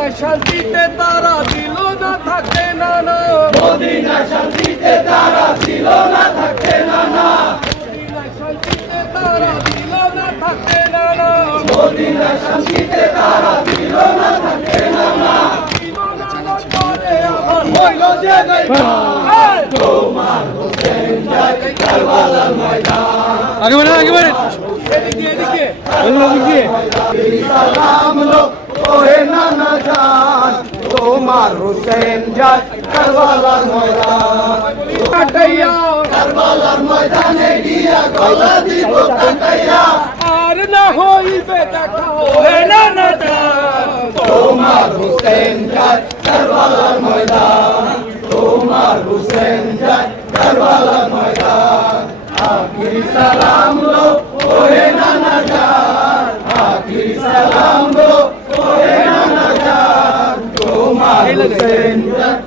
Medina শান্তিতে তারা দিল না থাকে না না মদিনা শান্তিতে তারা ছিল না থাকে না না মদিনা শান্তিতে তারা দিল না থাকে না না মদিনা শান্তিতে তারা ছিল না থাকে না না ইমানার পরে আবার হইল যে গায়ক তোমার হোসেন যায় কারবালার ময়দান আগে বাড়েন আগে বাড়েন এদিকে এদিকে এদিকে সালাম লো ওহে নানা জান তোমার হোসেন যায় কারবালার ময়দান কাটাইয়া কারবালার ময়দানে গিয়া গলা দিব কাটাইয়া আর না হইবে দেখা ওহে না না জান তোমার হোসেন যায় কারবালার ময়দান তোমার হোসেন যায় কারবালার ময়দান আখিরি সালাম লো ওহে নানা জান আখিরি সালাম লো ওহে নানা জান তোমার হোসেন যায়